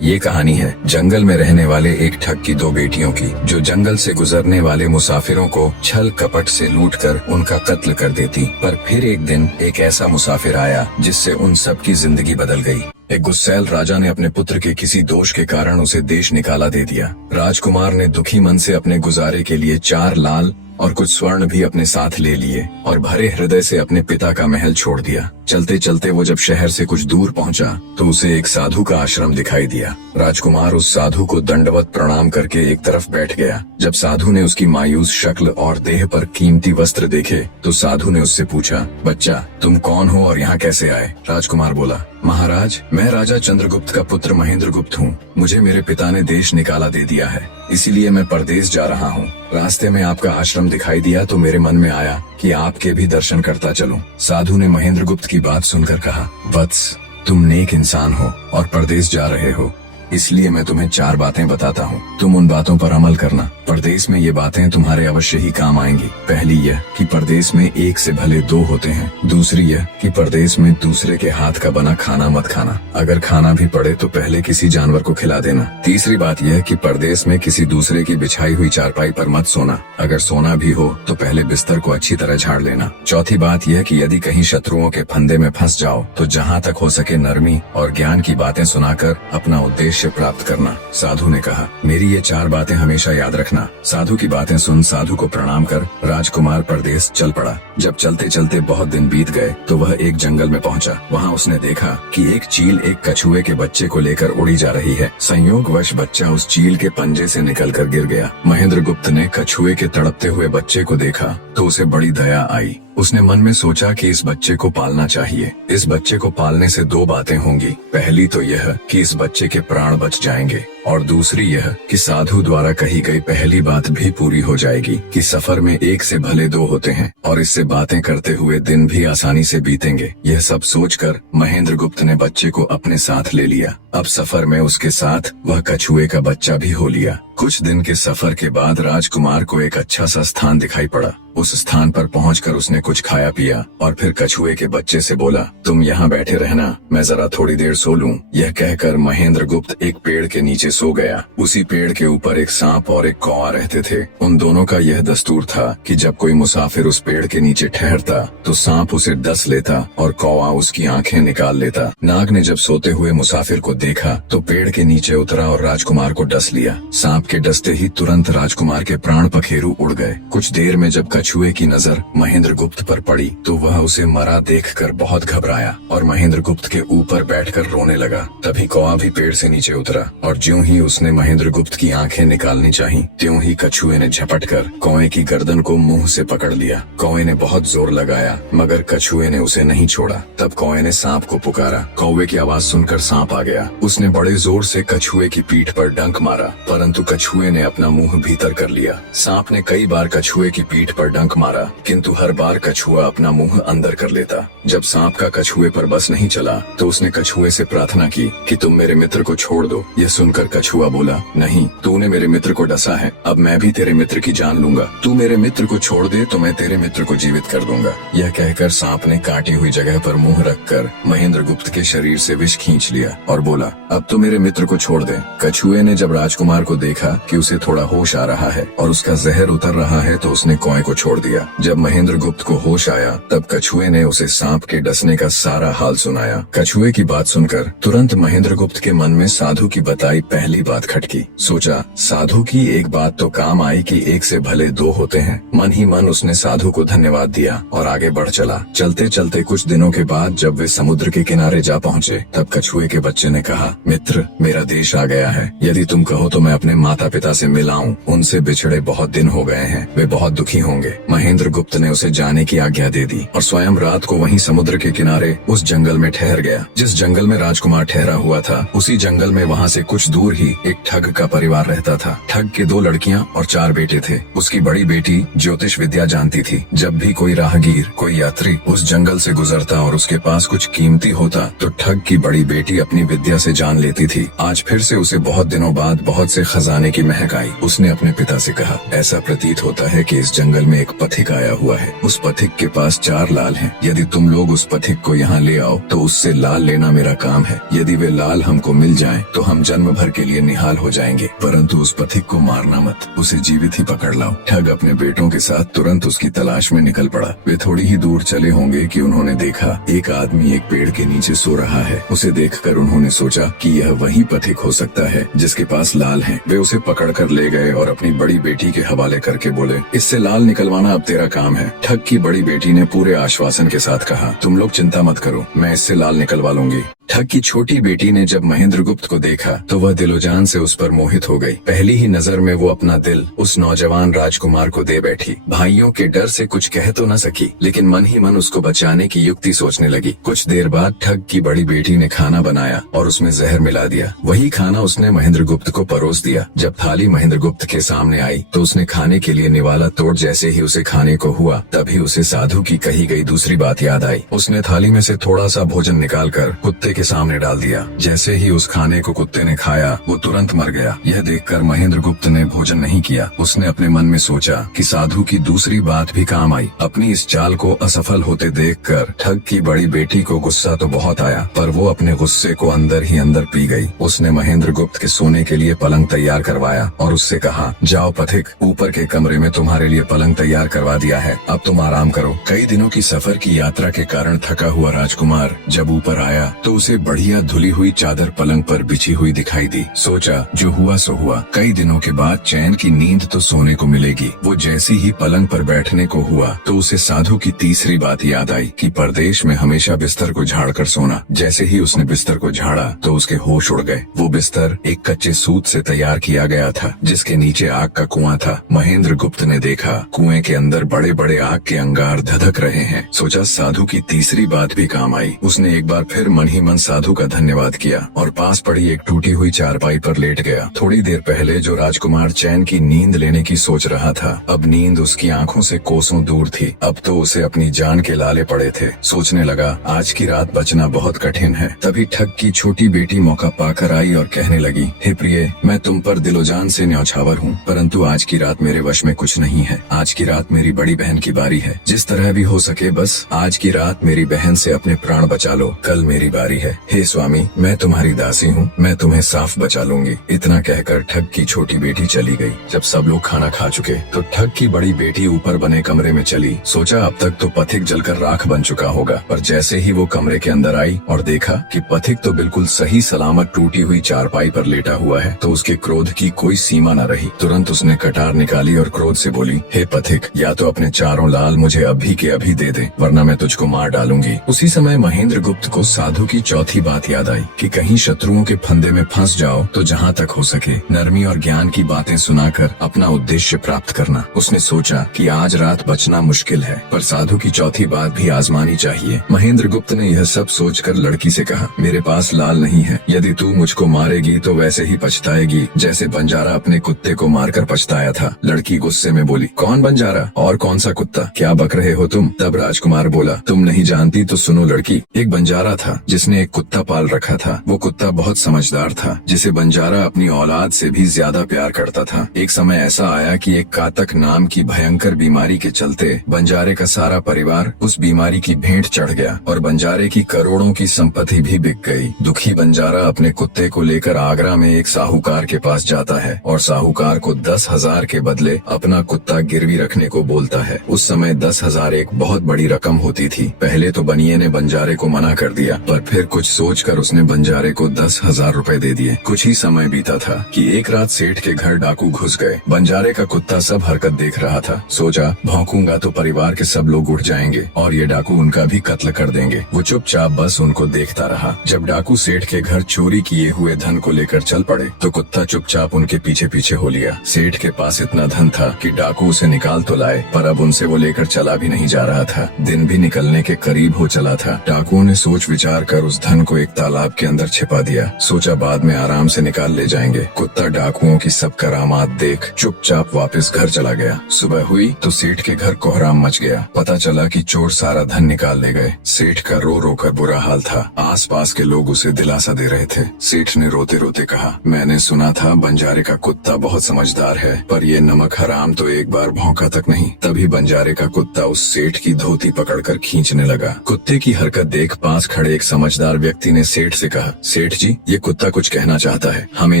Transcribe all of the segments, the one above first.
ये कहानी है जंगल में रहने वाले एक ठग की दो बेटियों की, जो जंगल से गुजरने वाले मुसाफिरों को छल कपट से लूटकर उनका कत्ल कर देती। पर फिर एक दिन एक ऐसा मुसाफिर आया जिससे उन सब की जिंदगी बदल गई। एक गुस्सैल राजा ने अपने पुत्र के किसी दोष के कारण उसे देश निकाला दे दिया। राजकुमार ने दुखी मन से अपने गुजारे के लिए 4 लाल और कुछ स्वर्ण भी अपने साथ ले लिए और भरे हृदय से अपने पिता का महल छोड़ दिया। चलते चलते वो जब शहर से कुछ दूर पहुंचा तो उसे एक साधु का आश्रम दिखाई दिया। राजकुमार उस साधु को दंडवत प्रणाम करके एक तरफ बैठ गया। जब साधु ने उसकी मायूस शक्ल और देह पर कीमती वस्त्र देखे तो साधु ने उससे पूछा, बच्चा तुम कौन हो और यहाँ कैसे आए? राजकुमार बोला, महाराज मैं राजा चंद्रगुप्त का पुत्र महेंद्रगुप्त हूँ। मुझे मेरे पिता ने देश निकाला दे दिया है, इसीलिए मैं परदेश जा रहा हूँ। रास्ते में आपका आश्रम दिखाई दिया तो मेरे मन में आया कि आपके भी दर्शन करता चलूं। साधु ने महेंद्रगुप्त की बात सुनकर कहा, वत्स तुम नेक इंसान हो और परदेश जा रहे हो, इसलिए मैं तुम्हें 4 बातें बताता हूँ। तुम उन बातों पर अमल करना। परदेश में ये बातें तुम्हारे अवश्य ही काम आएंगी। पहली यह कि परदेश में एक से भले 2 होते हैं। दूसरी यह कि परदेश में दूसरे के हाथ का बना खाना मत खाना। अगर खाना भी पड़े तो पहले किसी जानवर को खिला देना। तीसरी बात यह कि परदेश में किसी दूसरे की बिछाई हुई चारपाई पर मत सोना। अगर सोना भी हो तो पहले बिस्तर को अच्छी तरह झाड़ लेना। चौथी बात यह कि यदि कहीं शत्रुओं के फंदे में फंस जाओ तो जहाँ तक हो सके नरमी और ज्ञान की बातें सुनाकर अपना उद्देश्य प्राप्त करना। साधु ने कहा, मेरी ये 4 बातें हमेशा याद रखना। साधु की बातें सुन साधु को प्रणाम कर राजकुमार परदेश चल पड़ा। जब चलते चलते बहुत दिन बीत गए तो वह एक जंगल में पहुंचा। वहां उसने देखा कि एक चील एक कछुए के बच्चे को लेकर उड़ी जा रही है। संयोगवश बच्चा उस चील के पंजे से निकलकर गिर गया। महेंद्रगुप्त ने कछुए के तड़पते हुए बच्चे को देखा तो उसे बड़ी दया आई। उसने मन में सोचा कि इस बच्चे को पालना चाहिए। इस बच्चे को पालने से 2 बातें होंगी। पहली तो यह कि इस बच्चे के प्राण बच जाएंगे और दूसरी यह कि साधु द्वारा कही गई पहली बात भी पूरी हो जाएगी कि सफर में एक से भले 2 होते हैं और इससे बातें करते हुए दिन भी आसानी से बीतेंगे। यह सब सोचकर महेंद्रगुप्त ने बच्चे को अपने साथ ले लिया। अब सफर में उसके साथ वह कछुए का बच्चा भी हो लिया। कुछ दिन के सफर के बाद राजकुमार को एक अच्छा सा स्थान दिखाई पड़ा। उस स्थान पर पहुंचकर उसने कुछ खाया पिया और फिर कछुए के बच्चे से बोला, तुम यहाँ बैठे रहना, मैं जरा थोड़ी देर सो लूं। यह कहकर महेंद्रगुप्त एक पेड़ के नीचे सो गया। उसी पेड़ के ऊपर एक सांप और एक कौवा रहते थे। उन दोनों का यह दस्तूर था कि जब कोई मुसाफिर उस पेड़ के नीचे ठहरता तो सांप उसे डस लेता और कौवा उसकी आंखें निकाल लेता। नाग ने जब सोते हुए मुसाफिर को देखा तो पेड़ के नीचे उतरा और राजकुमार को डस लिया। सांप के डसते ही तुरंत राजकुमार के प्राण पखेरु उड़ गए। कुछ देर में जब कछुए की नजर महेंद्रगुप्त पर पड़ी तो वह उसे मरा देखकर बहुत घबराया और महेंद्रगुप्त के ऊपर बैठकर रोने लगा। तभी कौवा भी पेड़ से नीचे उतरा और ज्यों ही उसने महेंद्रगुप्त की आंखें निकालनी चाही त्यों ही कछुए ने झपटकर कौवे की गर्दन को मुंह से पकड़ लिया। कौवे ने बहुत जोर लगाया मगर कछुए ने उसे नहीं छोड़ा। तब कौवे ने सांप को पुकारा। कौवे की आवाज सुनकर सांप आ गया। उसने बड़े जोर से कछुए की पीठ पर डंक मारा परंतु कछुए ने अपना मुंह भीतर कर लिया। सांप ने कई बार कछुए की पीठ पर डंक मारा किंतु हर बार कछुआ अपना मुंह अंदर कर लेता। जब सांप का कछुए पर बस नहीं चला तो उसने कछुए से प्रार्थना की कि तुम मेरे मित्र को छोड़ दो। यह सुनकर कछुआ बोला, नहीं, तूने मेरे मित्र को डसा है, अब मैं भी तेरे मित्र की जान लूंगा। तू मेरे मित्र को छोड़ दे तो मैं तेरे मित्र को जीवित कर दूंगा। यह कहकर सांप ने काटी हुई जगह पर मुंह रखकर महेंद्रगुप्त के शरीर से विष खींच लिया और बोला, अब तो मेरे मित्र को छोड़ दे। कछुए ने जब राजकुमार को देखा कि उसे थोड़ा होश आ रहा है और उसका जहर उतर रहा है तो उसने कौवे को छोड़ दिया। जब महेंद्रगुप्त को होश आया तब कछुए ने उसे सांप के डसने का सारा हाल सुनाया। कछुए की बात सुनकर तुरंत महेंद्रगुप्त के मन में साधु की बताई पहली बात खटकी। सोचा, साधु की एक बात तो काम आई कि एक से भले 2 होते हैं। मन ही मन उसने साधु को धन्यवाद दिया और आगे बढ़ चला। चलते चलते कुछ दिनों के बाद जब वे समुद्र के किनारे जा पहुँचे तब कछुए के बच्चे ने कहा, मित्र, मेरा देश आ गया है। यदि तुम कहो तो मैं अपने माता पिता से मिलाऊं। उनसे बिछड़े बहुत दिन हो गए हैं, वे बहुत दुखी होंगे। महेंद्रगुप्त ने उसे जाने की आज्ञा दे दी और स्वयं रात को वहीं समुद्र के किनारे उस जंगल में ठहर गया। जिस जंगल में राजकुमार ठहरा हुआ था उसी जंगल में वहाँ से कुछ दूर दूर ही एक ठग का परिवार रहता था। ठग के 2 लड़कियां और 4 बेटे थे। उसकी बड़ी बेटी ज्योतिष विद्या जानती थी। जब भी कोई राहगीर, कोई यात्री उस जंगल से गुजरता और उसके पास कुछ कीमती होता तो ठग की बड़ी बेटी अपनी विद्या से जान लेती थी। आज फिर से उसे बहुत दिनों बाद बहुत से खजाने की महक आई। उसने अपने पिता से कहा, ऐसा प्रतीत होता है कि इस जंगल में एक पथिक आया हुआ है। उस पथिक के पास 4 लाल हैं। यदि तुम लोग उस पथिक को यहाँ ले आओ तो उससे लाल लेना मेरा काम है। यदि वे लाल हमको मिल जाएं तो हम जन्म भर के लिए निहाल हो जाएंगे, परंतु उस पथिक को मारना मत, उसे जीवित ही पकड़ लाओ। ठग अपने बेटों के साथ तुरंत उसकी तलाश में निकल पड़ा। वे थोड़ी ही दूर चले होंगे कि उन्होंने देखा एक आदमी एक पेड़ के नीचे सो रहा है। उसे देखकर उन्होंने सोचा कि यह वही पथिक हो सकता है जिसके पास लाल है। वे उसे पकड़कर ले गए और अपनी बड़ी बेटी के हवाले करके बोले, इससे लाल निकलवाना अब तेरा काम है। ठग की बड़ी बेटी ने पूरे आश्वासन के साथ कहा, तुम लोग चिंता मत करो, मैं इससे लाल निकलवा लूंगी। ठग की छोटी बेटी ने जब महेंद्रगुप्त को देखा तो वह दिलोजान से उस पर मोहित हो गई। पहली ही नजर में वो अपना दिल उस नौजवान राजकुमार को दे बैठी। भाइयों के डर से कुछ कह तो न सकी, लेकिन मन ही मन उसको बचाने की युक्ति सोचने लगी। कुछ देर बाद ठग की बड़ी बेटी ने खाना बनाया और उसमें जहर मिला दिया। वही खाना उसने महेंद्रगुप्त को परोस दिया। जब थाली महेंद्रगुप्त के सामने आई तो उसने खाने के लिए निवाला तोड़ जैसे ही उसे खाने को हुआ तभी उसे साधु की कही गई दूसरी बात याद आई। उसने थाली में से थोड़ा सा भोजन निकालकर कुत्ते के सामने डाल दिया। जैसे ही उस खाने को कुत्ते ने खाया वो तुरंत मर गया। यह देखकर महेंद्रगुप्त ने भोजन नहीं किया। उसने अपने मन में सोचा कि साधु की दूसरी बात भी काम आई। अपनी इस चाल को असफल होते देखकर ठग की बड़ी बेटी को गुस्सा तो बहुत आया, पर वो अपने गुस्से को अंदर ही अंदर पी गई। उसने महेंद्रगुप्त के सोने के लिए पलंग तैयार करवाया और उससे कहा, जाओ पथिक, ऊपर के कमरे में तुम्हारे लिए पलंग तैयार करवा दिया है, अब तुम आराम करो। कई दिनों की सफर की यात्रा के कारण थका हुआ राजकुमार जब ऊपर आया तो उसे बढ़िया धुली हुई चादर पलंग पर बिछी हुई दिखाई दी। सोचा जो हुआ सो हुआ, कई दिनों के बाद चैन की नींद तो सोने को मिलेगी। वो जैसे ही पलंग पर बैठने को हुआ तो उसे साधु की तीसरी बात याद आई कि परदेश में हमेशा बिस्तर को झाड़कर सोना। जैसे ही उसने बिस्तर को झाड़ा तो उसके होश उड़ गए। वो बिस्तर एक कच्चे सूत से तैयार किया गया था जिसके नीचे आग का कुआं था। महेंद्रगुप्त ने देखा कुएं के अंदर बड़े बड़े आग के अंगार धधक रहे हैं। सोचा साधु की तीसरी बात भी काम आई। उसने एक बार फिर मन ही मन साधु का धन्यवाद किया और पास पड़ी एक टूटी हुई चारपाई पर लेट गया। थोड़ी देर पहले जो राजकुमार चैन की नींद लेने की सोच रहा था, अब नींद उसकी आंखों से कोसों दूर थी। अब तो उसे अपनी जान के लाले पड़े थे। सोचने लगा, आज की रात बचना बहुत कठिन है। तभी ठग की छोटी बेटी मौका पाकर आई और कहने लगी, हे प्रिय, मैं तुम पर दिलोजान से न्यौछावर हूँ, परंतु आज की रात मेरे वश में कुछ नहीं है। आज की रात मेरी बड़ी बहन की बारी है। जिस तरह भी हो सके बस आज की रात मेरी बहन से अपने प्राण बचा लो, कल मेरी बारी है। हे स्वामी, मैं तुम्हारी दासी हूँ, मैं तुम्हें साफ बचा लूंगी। इतना कहकर ठग की छोटी बेटी चली गई। जब सब लोग खाना खा चुके तो ठग की बड़ी बेटी ऊपर बने कमरे में चली। सोचा अब तक तो पथिक जलकर राख बन चुका होगा, पर जैसे ही वो कमरे के अंदर आई और देखा कि पथिक तो बिल्कुल सही सलामत टूटी हुई चारपाई पर लेटा हुआ है तो उसके क्रोध की कोई सीमा न रही। तुरंत उसने कटार निकाली और क्रोध से बोली, हे पथिक, या तो अपने 4 लाल मुझे अभी के अभी दे दे, वरना मैं तुझको मार डालूंगी। उसी समय महेंद्रगुप्त को साधु की चौथी बात याद आई कि कहीं शत्रुओं के फंदे में फंस जाओ तो जहाँ तक हो सके नरमी और ज्ञान की बातें सुनाकर अपना उद्देश्य प्राप्त करना। उसने सोचा कि आज रात बचना मुश्किल है, पर साधु की चौथी बात भी आजमानी चाहिए। महेंद्रगुप्त ने यह सब सोचकर लड़की से कहा, मेरे पास लाल नहीं है। यदि तू मुझको मारेगी तो वैसे ही पछताएगी जैसे बंजारा अपने कुत्ते को मारकर पछताया था। लड़की गुस्से में बोली, कौन बंजारा और कौन सा कुत्ता, क्या बक रहे हो तुम? तब राजकुमार बोला, तुम नहीं जानती तो सुनो लड़की, एक बंजारा था जिसने एक कुत्ता पाल रखा था। वो कुत्ता बहुत समझदार था जिसे बंजारा अपनी औलाद से भी ज्यादा प्यार करता था। एक समय ऐसा आया कि एक कातक नाम की भयंकर बीमारी के चलते बंजारे का सारा परिवार उस बीमारी की भेंट चढ़ गया और बंजारे की करोड़ों की संपत्ति भी बिक गई। दुखी बंजारा अपने कुत्ते को लेकर आगरा में एक साहूकार के पास जाता है और साहूकार को 10,000 के बदले अपना कुत्ता गिरवी रखने को बोलता है। उस समय 10,000 एक बहुत बड़ी रकम होती थी। पहले तो बनिए ने बंजारे को मना कर दिया, पर फिर कुछ सोचकर उसने बंजारे को 10,000 रुपए दे दिए। कुछ ही समय बीता था कि एक रात सेठ के घर डाकू घुस गए। बंजारे का कुत्ता सब हरकत देख रहा था। सोचा भौंकूंगा तो परिवार के सब लोग उठ जाएंगे और ये डाकू उनका भी कत्ल कर देंगे। वो चुपचाप बस उनको देखता रहा। जब डाकू सेठ के घर चोरी किए हुए धन को लेकर चल पड़े तो कुत्ता चुपचाप उनके पीछे पीछे हो लिया। सेठ के पास इतना धन था कि डाकू उसे निकाल तो लाए, पर अब उनसे वो लेकर चला भी नहीं जा रहा था। दिन भी निकलने के करीब हो चला था। डाकुओं ने सोच विचार कर उस उस धन को एक तालाब के अंदर छिपा दिया। सोचा बाद में आराम से निकाल ले जाएंगे। कुत्ता डाकुओं की सब करामात देख चुपचाप वापस घर चला गया। सुबह हुई तो सेठ के घर कोहराम मच गया। पता चला कि चोर सारा धन निकाल ले गए। सेठ का रो रो कर बुरा हाल था। आसपास के लोग उसे दिलासा दे रहे थे। सेठ ने रोते रोते कहा, मैंने सुना था बंजारे का कुत्ता बहुत समझदार है, पर ये नमक हराम तो एक बार भौंका तक नहीं। तभी बंजारे का कुत्ता उस सेठ की धोती पकड़कर खींचने लगा। कुत्ते की हरकत देख पास खड़े एक समझदार व्यक्ति ने सेठ से कहा, सेठ जी, ये कुत्ता कुछ कहना चाहता है, हमें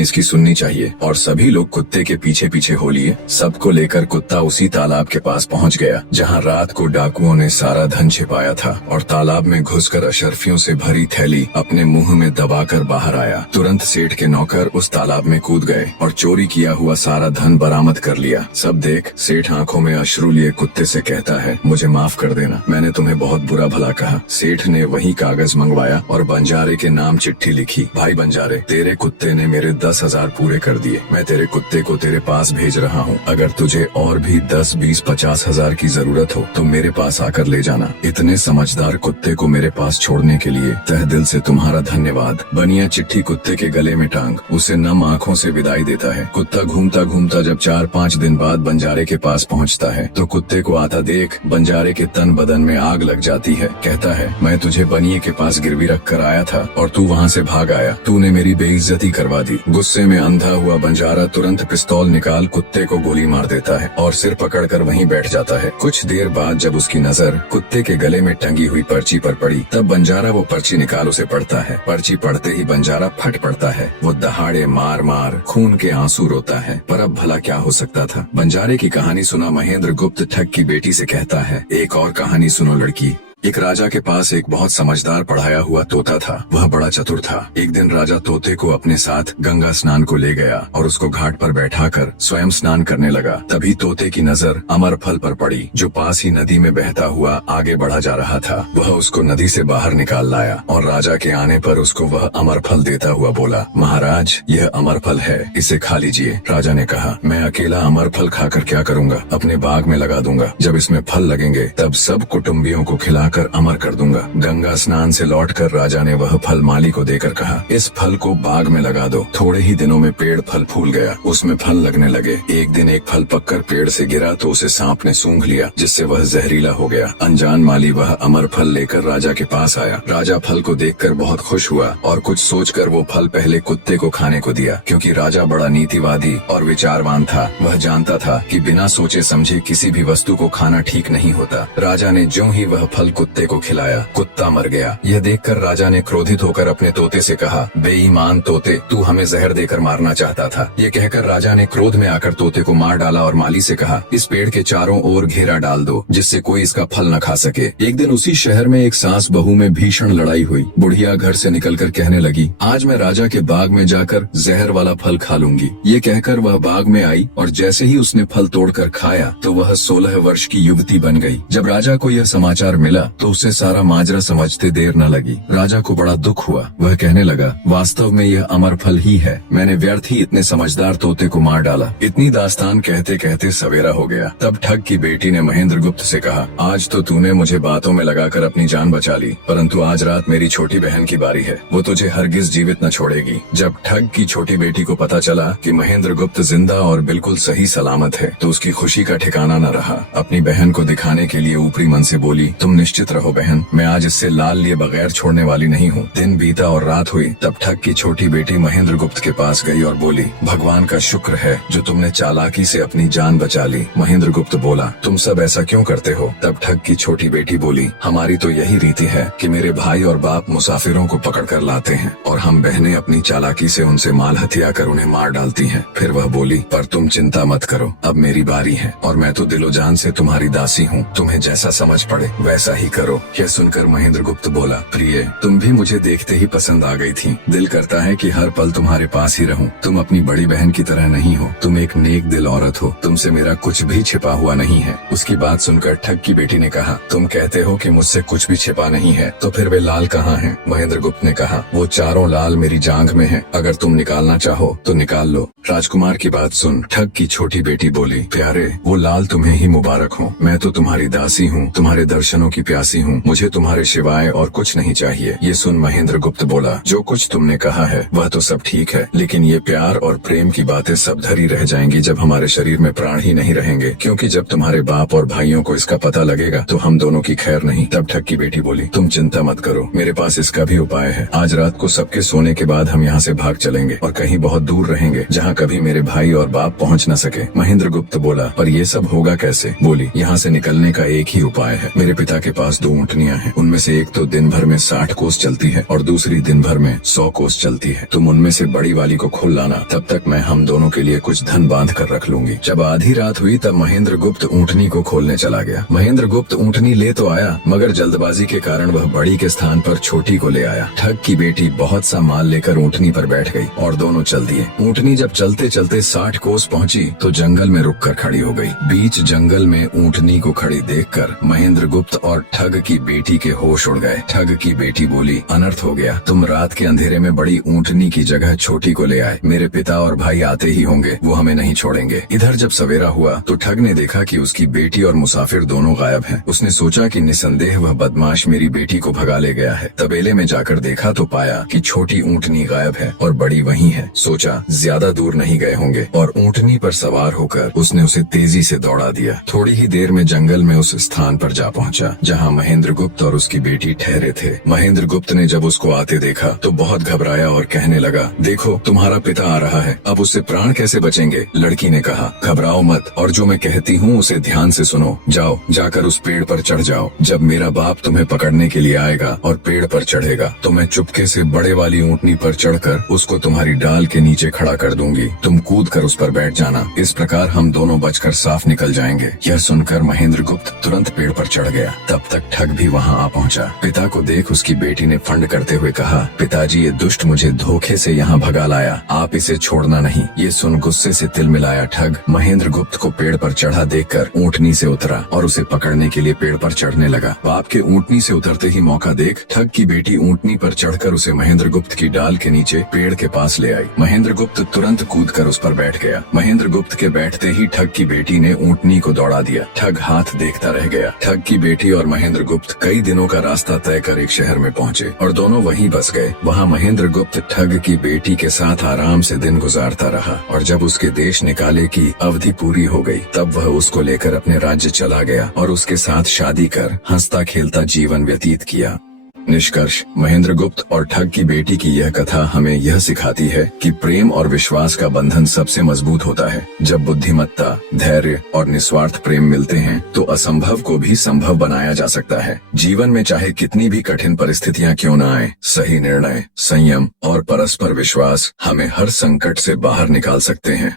इसकी सुननी चाहिए। और सभी लोग कुत्ते के पीछे पीछे हो लिए। सबको लेकर कुत्ता उसी तालाब के पास पहुंच गया जहां रात को डाकुओं ने सारा धन छिपाया था, और तालाब में घुसकर अशर्फियों से भरी थैली अपने मुंह में दबाकर बाहर आया। तुरंत सेठ के नौकर उस तालाब में कूद गए और चोरी किया हुआ सारा धन बरामद कर लिया। सब देख सेठ आंखों में अश्रु लिए कुत्ते से कहता है, मुझे माफ कर देना, मैंने तुम्हें बहुत बुरा भला कहा। सेठ ने वही कागज मंगवाया और बंजारे के नाम चिट्ठी लिखी, भाई बंजारे, तेरे कुत्ते ने मेरे 10,000 पूरे कर दिए। मैं तेरे कुत्ते को तेरे पास भेज रहा हूँ। अगर तुझे और भी 10, 20, 50 हजार की जरूरत हो तो मेरे पास आकर ले जाना। इतने समझदार कुत्ते को मेरे पास छोड़ने के लिए तहे दिल से तुम्हारा धन्यवाद। बनिया चिट्ठी कुत्ते के गले में टांग उसे नम आँखों से विदाई देता है। कुत्ता घूमता घूमता जब 4-5 दिन बाद बंजारे के पास पहुँचता है तो कुत्ते को आता देख बंजारे के तन बदन में आग लग जाती है। कहता है, मैं तुझे बनिए के पास गिरवी रख कर आया था और तू वहाँ से भाग आया। तूने मेरी बेइज्जती करवा दी। गुस्से में अंधा हुआ बंजारा तुरंत पिस्तौल निकाल कुत्ते को गोली मार देता है और सिर पकड़कर वहीं बैठ जाता है। कुछ देर बाद जब उसकी नजर कुत्ते के गले में टंगी हुई पर्ची पर पड़ी तब बंजारा वो पर्ची निकाल उसे पढ़ता है। पर्ची पढ़ते ही बंजारा फट पड़ता है। वो दहाड़े मार मार खून के आंसू रोता है। पर अब भला क्या हो सकता था। बंजारे की कहानी सुना महेंद्र गुप्त ठग की बेटी से कहता है, एक और कहानी सुनो लड़की। एक राजा के पास एक बहुत समझदार पढ़ाया हुआ तोता था। वह बड़ा चतुर था। एक दिन राजा तोते को अपने साथ गंगा स्नान को ले गया और उसको घाट पर बैठाकर स्वयं स्नान करने लगा। तभी तोते की नजर अमर फल पर पड़ी जो पास ही नदी में बहता हुआ आगे बढ़ा जा रहा था। वह उसको नदी से बाहर निकाल लाया और राजा के आने पर उसको वह अमर फल देता हुआ बोला, महाराज, यह अमर फल है, इसे खा लीजिए। राजा ने कहा, मैं अकेला अमर फल खाकर क्या करूँगा, अपने बाग में लगा दूंगा। जब इसमें फल लगेंगे तब सब कुटुम्बियों को खिला कर अमर कर दूंगा। गंगा स्नान से लौटकर राजा ने वह फल माली को देकर कहा, इस फल को बाग में लगा दो। थोड़े ही दिनों में पेड़ फल फूल गया, उसमें फल लगने लगे। एक दिन एक फल पककर पेड़ से गिरा तो उसे सांप ने सूंघ लिया, जिससे वह जहरीला हो गया। अनजान माली वह अमर फल लेकर राजा के पास आया। राजा फल को देखकर बहुत खुश हुआ और कुछ सोचकर वो फल पहले कुत्ते को खाने को दिया। क्योंकि राजा बड़ा नीतिवादी और विचारवान था, वह जानता था कि बिना सोचे समझे किसी भी वस्तु को खाना ठीक नहीं होता। राजा ने ज्यों ही वह फल कुत्ते को खिलाया, कुत्ता मर गया। यह देखकर राजा ने क्रोधित होकर अपने तोते से कहा, बेईमान तोते, तू हमें जहर देकर मारना चाहता था। ये कहकर राजा ने क्रोध में आकर तोते को मार डाला और माली से कहा, इस पेड़ के चारों ओर घेरा डाल दो जिससे कोई इसका फल न खा सके। एक दिन उसी शहर में एक सास बहू में भीषण लड़ाई हुई। बुढ़िया घर से निकलकर कहने लगी, आज मैं राजा के बाग में जाकर जहर वाला फल खा लूंगी। ये कहकर वह बाग में आई और जैसे ही उसने फल तोड़कर खाया तो वह 16 वर्ष की युवती बन गई। जब राजा को यह समाचार मिला तो उसे सारा माजरा समझते देर न लगी। राजा को बड़ा दुख हुआ। वह कहने लगा, वास्तव में यह अमर फल ही है, मैंने व्यर्थ ही इतने समझदार तोते को मार डाला। इतनी दास्तान कहते कहते सवेरा हो गया। तब ठग की बेटी ने महेंद्र गुप्त से कहा, आज तो तूने मुझे बातों में लगाकर अपनी जान बचा ली, परंतु आज रात मेरी छोटी बहन की बारी है, वो तुझे हरगिज जीवित न छोड़ेगी। जब ठग की छोटी बेटी को पता चला कि महेंद्र गुप्त जिंदा और बिल्कुल सही सलामत है तो उसकी खुशी का ठिकाना न रहा। अपनी बहन को दिखाने के लिए ऊपरी मन से बोली, तुम निश्चित रहो बहन, मैं आज इससे लाल लिए बगैर छोड़ने वाली नहीं हूँ। दिन बीता और रात हुई। तब ठग की छोटी बेटी महेंद्र गुप्त के पास गई और बोली, भगवान का शुक्र है जो तुमने चालाकी से अपनी जान बचा ली। महेंद्र गुप्त बोला, तुम सब ऐसा क्यों करते हो? तब ठग की छोटी बेटी बोली, हमारी तो यही रीति है कि मेरे भाई और बाप मुसाफिरों को पकड़ कर लाते हैं और हम बहनें अपनी चालाकी से उनसे माल हथिया कर उन्हें मार डालती हैं। फिर वह बोली, पर तुम चिंता मत करो, अब मेरी बारी है और मैं तो दिलो जान से तुम्हारी दासी हूँ, तुम्हें जैसा समझ पड़े वैसा ही करो। यह सुनकर महेंद्र गुप्त बोला, प्रिय, तुम भी मुझे देखते ही पसंद आ गई थी। दिल करता है कि हर पल तुम्हारे पास ही रहूं। तुम अपनी बड़ी बहन की तरह नहीं हो, तुम एक नेक दिल औरत हो, तुमसे मेरा कुछ भी छिपा हुआ नहीं है। उसकी बात सुनकर ठग की बेटी ने कहा, तुम कहते हो कि मुझसे कुछ भी छिपा नहीं है, तो फिर वे लाल कहाँ हैं? महेंद्र गुप्त ने कहा, वो चारों लाल मेरी जांघ में हैं, अगर तुम निकालना चाहो तो निकाल लो। राजकुमार की बात सुन ठग की छोटी बेटी बोली, प्यारे, वो लाल तुम्हें ही मुबारक हो, मैं तो तुम्हारी दासी हूँ, तुम्हारे दर्शनों की प्यारी प्यासी हूँ, मुझे तुम्हारे सिवाय और कुछ नहीं चाहिए। ये सुन महेंद्र गुप्त बोला, जो कुछ तुमने कहा है वह तो सब ठीक है, लेकिन ये प्यार और प्रेम की बातें सब धरी रह जाएंगी जब हमारे शरीर में प्राण ही नहीं रहेंगे, क्योंकि जब तुम्हारे बाप और भाइयों को इसका पता लगेगा तो हम दोनों की खैर नहीं। तब ठग की बेटी बोली, तुम चिंता मत करो, मेरे पास इसका भी उपाय है। आज रात को सबके सोने के बाद हम यहाँ से भाग चलेंगे और कहीं बहुत दूर रहेंगे जहाँ कभी मेरे भाई और बाप पहुँच न सके। महेंद्र गुप्त बोला, पर ये सब होगा कैसे? बोली, यहाँ से निकलने का एक ही उपाय है। मेरे पिता के पास 2 ऊँटनियाँ हैं, उनमें से एक तो दिन भर में 60 कोस चलती है और दूसरी दिन भर में 100 कोस चलती है। तुम उनमें से बड़ी वाली को खोल लाना, तब तक मैं हम दोनों के लिए कुछ धन बांध कर रख लूंगी। जब आधी रात हुई तब महेंद्र गुप्त ऊँटनी को खोलने चला गया। महेंद्र गुप्त ऊँटनी ले तो आया, मगर जल्दबाजी के कारण वह बड़ी के स्थान पर छोटी को ले आया। ठग की बेटी बहुत सा माल लेकर ऊँटनी पर बैठ गई और दोनों चल दिए। ऊँटनी जब चलते चलते 60 कोस पहुंची तो जंगल में रुककर खड़ी हो गई। बीच जंगल में ऊँटनी को खड़ी देखकर महेंद्र गुप्त और ठग की बेटी के होश उड़ गए। ठग की बेटी बोली, अनर्थ हो गया, तुम रात के अंधेरे में बड़ी ऊँटनी की जगह छोटी को ले आए। मेरे पिता और भाई आते ही होंगे, वो हमें नहीं छोड़ेंगे। इधर जब सवेरा हुआ तो ठग ने देखा कि उसकी बेटी और मुसाफिर दोनों गायब हैं। उसने सोचा कि निसंदेह वह बदमाश मेरी बेटी को भगा ले गया है। तबेले में जाकर देखा तो पाया कि छोटी ऊँटनी गायब है और बड़ी वहीं है। सोचा ज्यादा दूर नहीं गए होंगे और ऊँटनी पर सवार होकर उसने उसे तेजी से दौड़ा दिया। थोड़ी ही देर में जंगल में उस स्थान पर जा पहुंचा जहां महेंद्र गुप्त और उसकी बेटी ठहरे थे। महेंद्र गुप्त ने जब उसको आते देखा तो बहुत घबराया और कहने लगा, देखो तुम्हारा पिता आ रहा है, अब उससे प्राण कैसे बचेंगे? लड़की ने कहा, घबराओ मत और जो मैं कहती हूँ उसे ध्यान से सुनो। जाओ, जाकर उस पेड़ पर चढ़ जाओ। जब मेरा बाप तुम्हें पकड़ने के लिए आएगा और पेड़ पर चढ़ेगा तो मैं चुपके से बड़े वाली ऊँटनी पर चढ़कर उसको तुम्हारी डाल के नीचे खड़ा कर दूंगी। तुम कूद कर उस पर बैठ जाना, इस प्रकार हम दोनों बचकर साफ निकल जाएंगे। यह सुनकर महेंद्र गुप्त तुरंत पेड़ पर चढ़ गया। तब तक ठग भी वहां आ पहुंचा। पिता को देख उसकी बेटी ने फंड करते हुए कहा, पिताजी ये दुष्ट मुझे धोखे से यहाँ भगा लाया, आप इसे छोड़ना नहीं। ये सुन गुस्से से तिल मिलाया ठग महेंद्र गुप्त को पेड़ पर चढ़ा देखकर ऊँटनी से उतरा और उसे पकड़ने के लिए पेड़ पर चढ़ने लगा। बाप के ऊँटनी से उतरते ही मौका देख ठग की बेटी ऊँटनी पर चढ़कर उसे महेंद्र गुप्त की डाल के नीचे पेड़ के पास ले आई। महेंद्र गुप्त तुरंत कूद कर उस पर बैठ गया। महेंद्र गुप्त के बैठते ही ठग की बेटी ने ऊँटनी को दौड़ा दिया। ठग हाथ देखता रह गया। ठग की बेटी और महेंद्र गुप्त कई दिनों का रास्ता तय कर एक शहर में पहुँचे और दोनों वहीं बस गए। वहाँ महेंद्र गुप्त ठग की बेटी के साथ आराम से दिन गुजारता रहा और जब उसके देश निकाले की अवधि पूरी हो गई तब वह उसको लेकर अपने राज्य चला गया और उसके साथ शादी कर हंसता खेलता जीवन व्यतीत किया। निष्कर्ष, महेंद्र गुप्त और ठग की बेटी की यह कथा हमें यह सिखाती है कि प्रेम और विश्वास का बंधन सबसे मजबूत होता है। जब बुद्धिमत्ता, धैर्य और निस्वार्थ प्रेम मिलते हैं तो असंभव को भी संभव बनाया जा सकता है। जीवन में चाहे कितनी भी कठिन परिस्थितियां क्यों न आए, सही निर्णय, संयम और परस्पर विश्वास हमें हर संकट से बाहर निकाल सकते हैं।